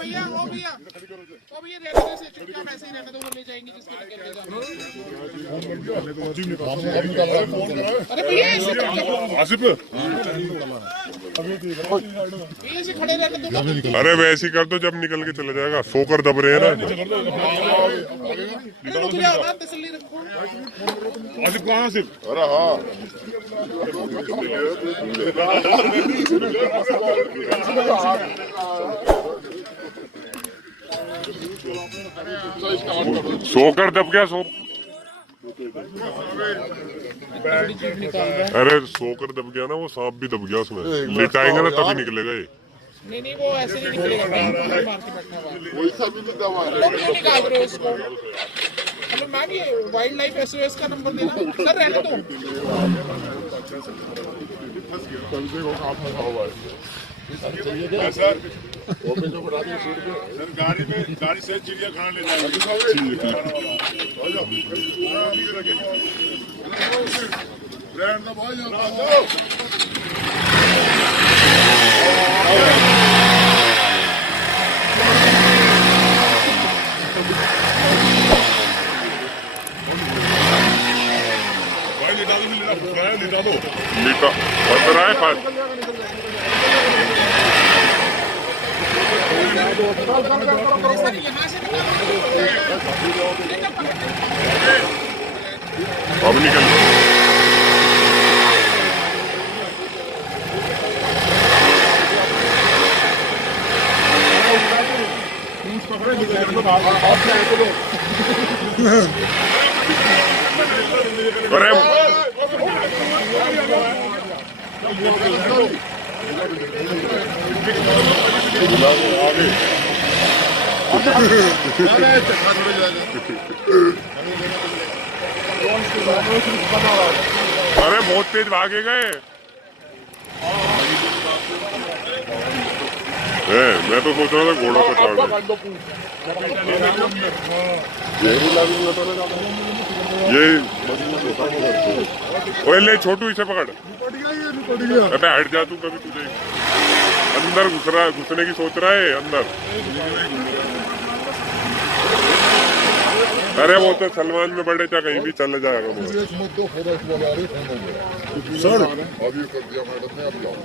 भैया वो भैया रहने से चुपचाप ऐसे ही रहने दो, वो ले जाएंगे जिसके टिकट ले जाना। अरे भैया आसिफ भैया ऐसे खड़े रहने दो। अरे वैसे ही कर दो, जब निकल के चला जाएगा। सोकर दब रहे हैं ना। रुक जाओ ना, तसल्ली रखो। आसिफ कहाँ है आसिफ? अरे हाँ सोकर दब गया अरे सोकर दब गया ना, वो सांप भी दब गया उसमें। लिटाएंगे ना तभी निकलेगा ये। नहीं वो ऐसे नहीं निकलेगा, मार के बैठना हुआ। वैसा भी नहीं दवा है। क्यों निकाल रहे हो उसको? मतलब मैम ये वाइल्ड लाइफ SOS का नंबर देना सर, रहने दो। सर गाड़ी से चिड़िया खाना ले जाएगा। लिटा बंद रहा है पास। अब निकल अरे अरे बहुत तेज भागे गए। मैं तो सोच रहा था घोड़ा पे चढ़ ये ओए ले छोटू, इसे पकड़। अबे हट जा तू, कभी तुझे अंदर घुसने की सोच रहा है अंदर। अरे वो तो सलमान में बड़े चाहे कहीं भी चले जाएगा वो। सर अभी कर दिया मैडम ने, अब जाओ।